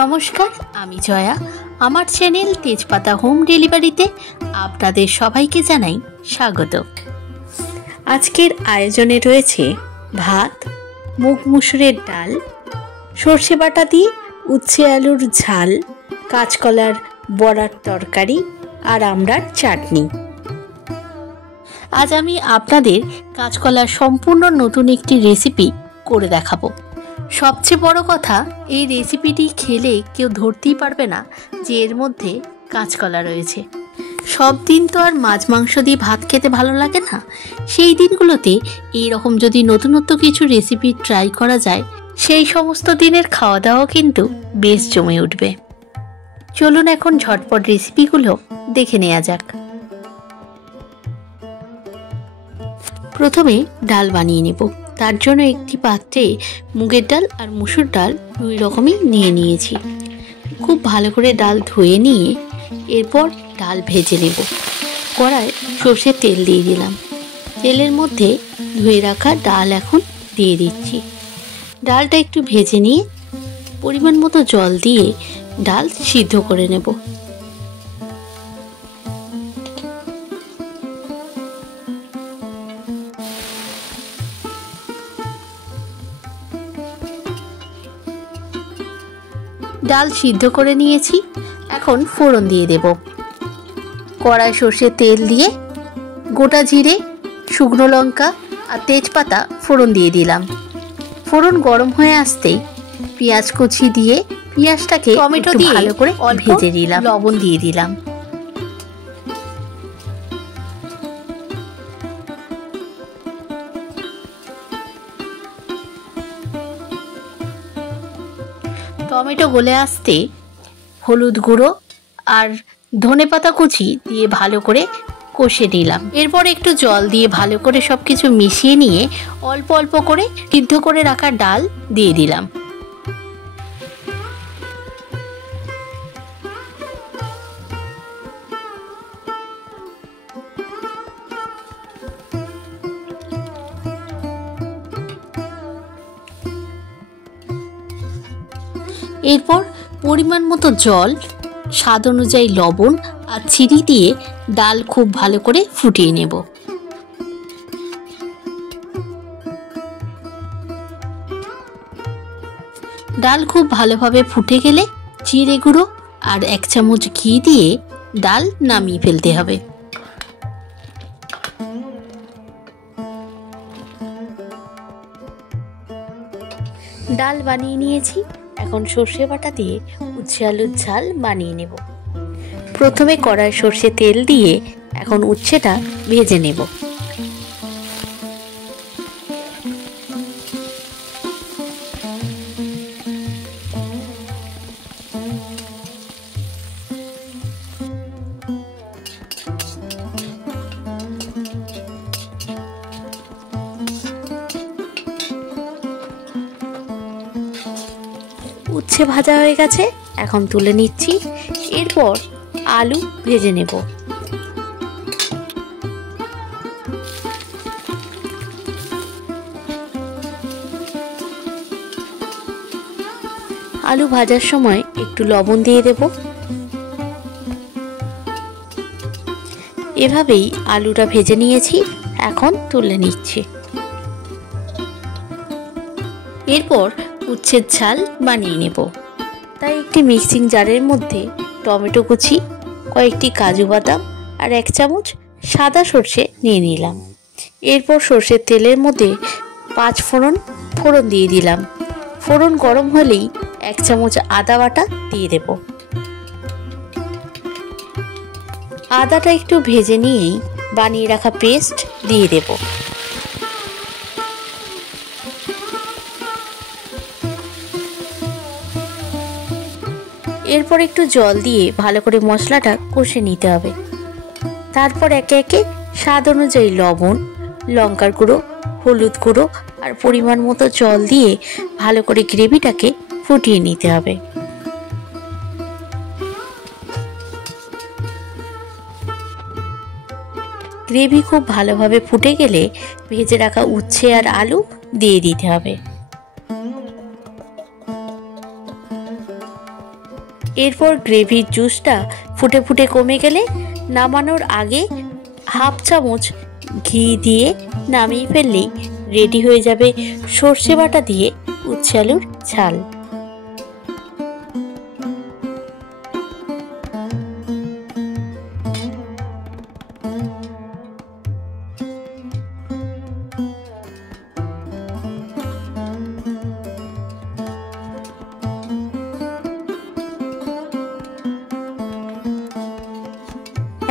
নমস্কার, আমি জয়া। আমার চ্যানেল তেজপাতা হোম ডেলিভারিতে আপনাদের সবাইকে জানাই স্বাগত। আজকের আয়োজনে রয়েছে ভাত, মুগ মুসুরের ডাল, সর্ষে বাটা দিয়ে উচ্ছে আলুর ঝাল, কাঁচকলার বড়ার তরকারি আর আমড়ার চাটনি। আজ আমি আপনাদের কাঁচকলার সম্পূর্ণ নতুন একটি রেসিপি করে দেখাবো। সবচেয়ে বড় কথা, এই রেসিপিটি খেলে কেউ ধরতেই পারবে না যে এর মধ্যে কাঁচকলা রয়েছে। সব দিন তো আর মাছ মাংস দিয়ে ভাত খেতে ভালো লাগে না। সেই দিনগুলোতে এই রকম যদি নতুনত্ব কিছু রেসিপি ট্রাই করা যায়, সেই সমস্ত দিনের খাওয়া দাওয়া কিন্তু বেশ জমে উঠবে। চলুন এখন ঝটপট রেসিপিগুলো দেখে নেওয়া যাক। প্রথমে ডাল বানিয়ে নেব। তার জন্য একটি পাত্রে মুগের ডাল আর মুসুর ডাল দুই রকমই নিয়ে নিয়েছি। খুব ভালো করে ডাল ধুয়ে নিয়ে এরপর ডাল ভেজে নেব। কড়ায় সর্ষের তেল দিয়ে দিলাম। তেলের মধ্যে ধুয়ে রাখা ডাল এখন দিয়ে দিচ্ছি। ডালটা একটু ভেজে নিয়ে পরিমাণ মতো জল দিয়ে ডাল সিদ্ধ করে নেব। ডাল সিদ্ধ করে নিয়েছি, এখন ফোড়ন দিয়ে দেব। কড়ায় সর্ষের তেল দিয়ে গোটা জিরে, শুকনো লঙ্কা আর তেজপাতা ফোড়ন দিয়ে দিলাম। ফোড়ন গরম হয়ে আসতেই পেঁয়াজ কুচি দিয়ে পেঁয়াজটাকে টমেটো দিয়ে ভালো করে ভেজে নিলাম। লবণ দিয়ে দিলাম। টমেটো গলে আসতে হলুদ গুঁড়ো আর ধনেপাতা কুচি দিয়ে ভালো করে কষে নিলাম। এরপর একটু জল দিয়ে ভালো করে সবকিছু মিশিয়ে নিয়ে অল্প অল্প করে সিদ্ধ করে রাখা ডাল দিয়ে দিলাম। এরপর পরিমাণ মতো জল, স্বাদ অনুযায়ী লবণ আর চিনি দিয়ে ডাল খুব ভালো করে ফুটিয়ে নেব। ডাল খুব ভালোভাবে ফুটে গেলে জিরে গুঁড়ো আর 1 চামচ ঘি দিয়ে ডাল নামিয়ে ফেলতে হবে। ডাল বানিয়ে নিয়েছি, এখন সর্ষে বাটা দিয়ে উচ্ছে আলুর ঝাল বানিয়ে নেব। প্রথমে কড়ায় সর্ষে তেল দিয়ে এখন উচ্ছেটা ভেজে নেব। উচ্ছে ভাজা হয়ে গেছে, এখন তুলে নিচ্ছি। এরপর আলু ভেজে নেব। আলু ভাজার সময় একটু লবণ দিয়ে দেব। এভাবেই আলুটা ভেজে নিয়েছি, এখন তুলে নিচ্ছি। এরপর উচ্ছের ঝাল বানিয়ে নেব। তাই একটি মিক্সিং জারের মধ্যে টমেটো কুচি, কয়েকটি কাজু বাদাম আর 1 চামচ সাদা সর্ষে নিয়ে নিলাম। এরপর সর্ষের তেলের মধ্যে 5 ফোড়ন দিয়ে দিলাম। ফোড়ন গরম হলেই 1 চামচ আদা বাটা দিয়ে দেব। আদাটা একটু ভেজে নিয়েই বানিয়ে রাখা পেস্ট দিয়ে দেব। এরপর একটু জল দিয়ে ভালো করে মশলাটা কষে নিতে হবে। তারপর একে একে স্বাদ অনুযায়ী লবণ, লঙ্কার গুঁড়ো, হলুদ গুঁড়ো আর পরিমাণ মতো জল দিয়ে ভালো করে গ্রেভিটাকে ফুটিয়ে নিতে হবে। গ্রেভি খুব ভালোভাবে ফুটে গেলে ভেজে রাখা উচ্ছে আর আলু দিয়ে দিতে হবে। এরপর গ্রেভির জুসটা ফুটে ফুটে কমে গেলে নামানোর আগে হাফ চামচ ঘি দিয়ে নামিয়ে ফেললেই রেডি হয়ে যাবে সর্ষে বাটা দিয়ে উচ্ছে আলুর ঝাল।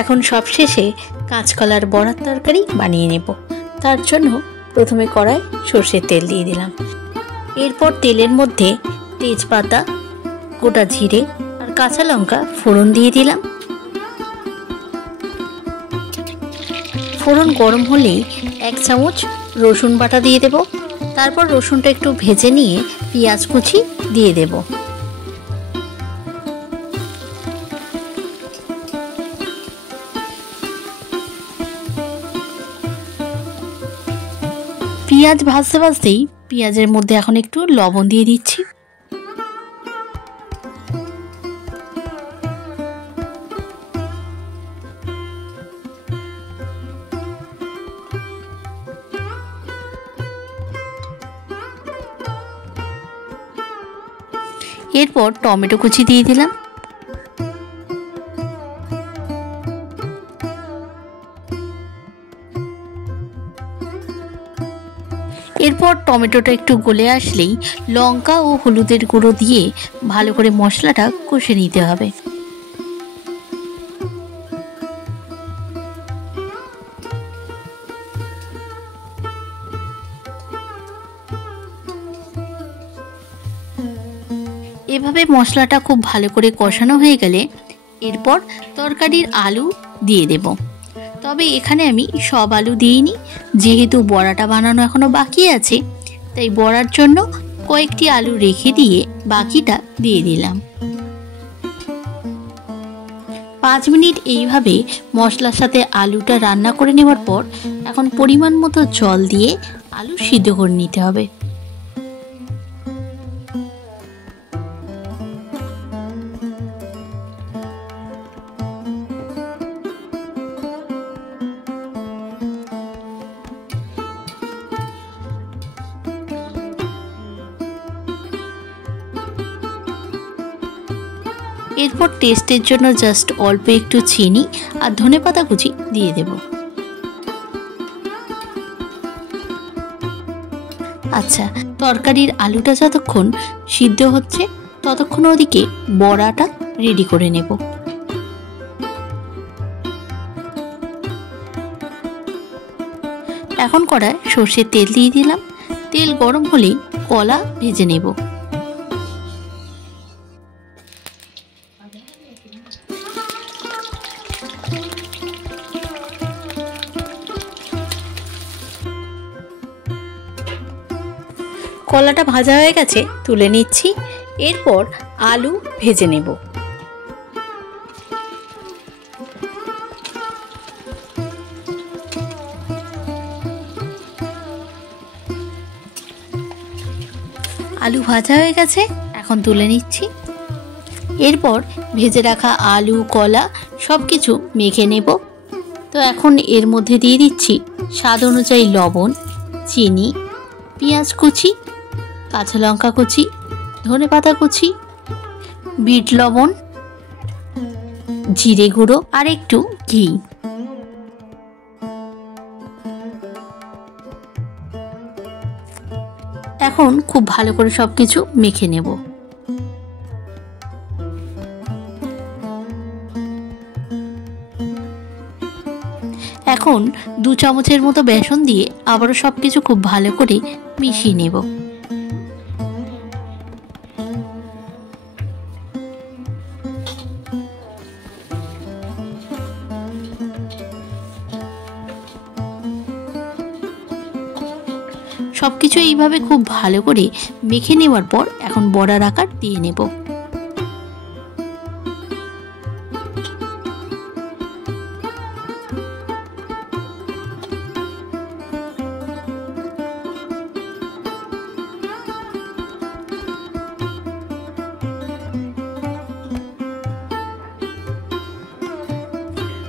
এখন সবশেষে কাঁচকলার বড়ার তরকারি বানিয়ে নেব। তার জন্য প্রথমে কড়াই সর্ষের তেল দিয়ে দিলাম। এরপর তেলের মধ্যে তেজপাতা, গোটা জিরে আর কাঁচা লঙ্কা ফোড়ন দিয়ে দিলাম। ফোড়ন গরম হলেই 1 চামচ রসুন বাটা দিয়ে দেব। তারপর রসুনটা একটু ভেজে নিয়ে পেঁয়াজ কুচি দিয়ে দেব। পেঁয়াজ ভাজতে ভাজতেই পেঁয়াজের মধ্যে এখন একটু লবণ দিয়ে দিচ্ছি। এরপর টমেটো কুচি দিয়ে দিলাম। এরপর টমেটোটা একটু গলে আসলেই লঙ্কা ও হলুদের গুঁড়ো দিয়ে ভালো করে মশলাটা কষে নিতে হবে। এভাবে মশলাটা খুব ভালো করে কষানো হয়ে গেলে এরপর তরকারির আলু দিয়ে দেব। তবে এখানে আমি সব আলু দিইনি, যেহেতু বড়াটা বানানো এখনো বাকি আছে, তাই বড়ার জন্য কয়েকটি আলু রেখে দিয়ে বাকিটা দিয়ে দিলাম। 5 মিনিট এইভাবে মশলার সাথে আলুটা রান্না করে নেওয়ার পর এখন পরিমাণ মতো জল দিয়ে আলু সিদ্ধ করে নিতে হবে। এরপর টেস্টের জন্য জাস্ট অল্প একটু চিনি আর ধনেপাতা কুচি দিয়ে দেব। আচ্ছা, তরকারির আলুটা যতক্ষণ সিদ্ধ হচ্ছে ততক্ষণ ওদিকে বড়াটা রেডি করে নেব। এখন কড়ায় সর্ষের তেল দিয়ে দিলাম। তেল গরম হলেই কলা ভেজে নেব। কলাটা ভাজা হয়ে গেছে, তুলে নিচ্ছি। এরপর আলু ভেজে নেব। আলু ভাজা হয়ে গেছে, এখন তুলে নিচ্ছি। এরপর ভেজে রাখা আলু, কলা সব কিছু মেখে নেব। তো এখন এর মধ্যে দিয়ে দিচ্ছি স্বাদ অনুযায়ী লবণ, চিনি, পেঁয়াজ কুচি, কাঁচা লঙ্কা কুচি, ধনেপাতা কুচি, বিট লবণ, জিরে গুঁড়ো আর একটু ঘি। এখন খুব ভালো করে সবকিছু মেখে নেব। এখন 2 চামচের মতো বেসন দিয়ে আবারও সবকিছু খুব ভালো করে মিশিয়ে নেব। সবকিছু এইভাবে খুব ভালো করে মেখে নেওয়ার পর এখন বড়ার আকার দিয়ে নেব।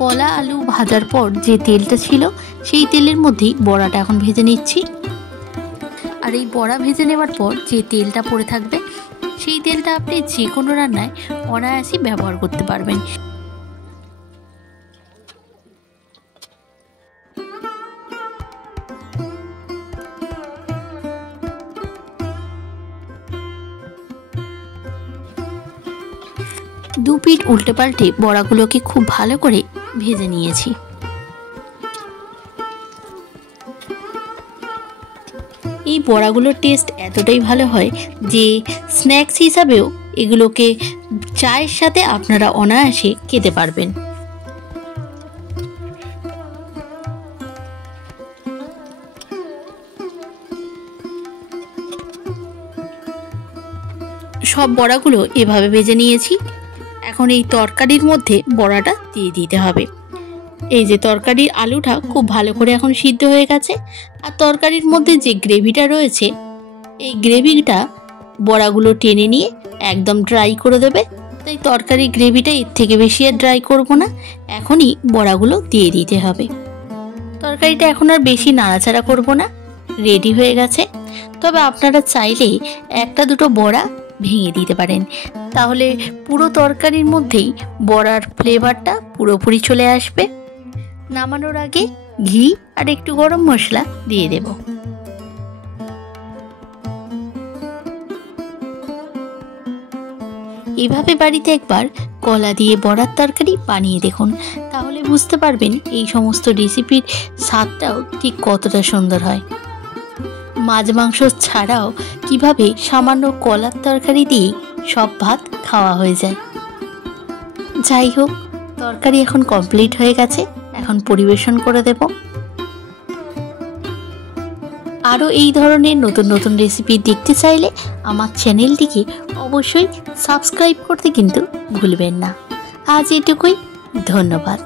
কলা আলু ভাজার পর যে তেলটা ছিল সেই তেলের মধ্যেই বড়াটা এখন ভেজে নিচ্ছি। আর এই বড়া ভেজে নেওয়ার পর যে তেলটা পড়ে থাকবে সেই তেলটা আপনি যে কোনো রান্নায় অনায়াসে ব্যবহার করতে পারবেন। দু পিঠ উল্টে পাল্টে বড়াগুলোকে খুব ভালো করে ভেজে নিয়েছি। এই বড়াগুলোর টেস্ট এতটাই ভালো হয় যে স্ন্যাক্স হিসাবেও এগুলোকে চায়ের সাথে আপনারা অনায়াসে খেতে পারবেন। সব বড়াগুলো এভাবে ভেজে নিয়েছি। এখন এই তরকারির মধ্যে বড়াটা দিয়ে দিতে হবে। এই যে তরকারির আলুটা খুব ভালো করে এখন সিদ্ধ হয়ে গেছে, আর তরকারির মধ্যে যে গ্রেভিটা রয়েছে এই গ্রেভিটা বড়াগুলো টেনে নিয়ে একদম ড্রাই করে দেবে। তাই তরকারির গ্রেভিটা এর থেকে বেশি আর ড্রাই করব না, এখনই বড়াগুলো দিয়ে দিতে হবে। তরকারিটা এখন আর বেশি নাড়াচাড়া করব না, রেডি হয়ে গেছে। তবে আপনারা চাইলে একটা দুটো বড়া ভেঙে দিতে পারেন, তাহলে পুরো তরকারির মধ্যেই বড়ার ফ্লেভারটা পুরোপুরি চলে আসবে। নামানোর আগে ঘি আর একটু গরম মশলা দিয়ে দেব। এভাবে বাড়িতে একবার কলা দিয়ে বড়ার তরকারি বানিয়ে দেখুন, তাহলে বুঝতে পারবেন এই সমস্ত রেসিপির স্বাদটাও ঠিক কতটা সুন্দর হয়। মাছ মাংস ছাড়াও কিভাবে সামান্য কলার তরকারি দিয়ে সব ভাত খাওয়া হয়ে যায়। যাই হোক, তরকারি এখন কমপ্লিট হয়ে গেছে, এখন পরিবেশন করে দেব। আরও এই ধরনের নতুন নতুন রেসিপি দেখতে চাইলে আমার চ্যানেলটিকে অবশ্যই সাবস্ক্রাইব করতে কিন্তু ভুলবেন না। আজ এটুকুই, ধন্যবাদ।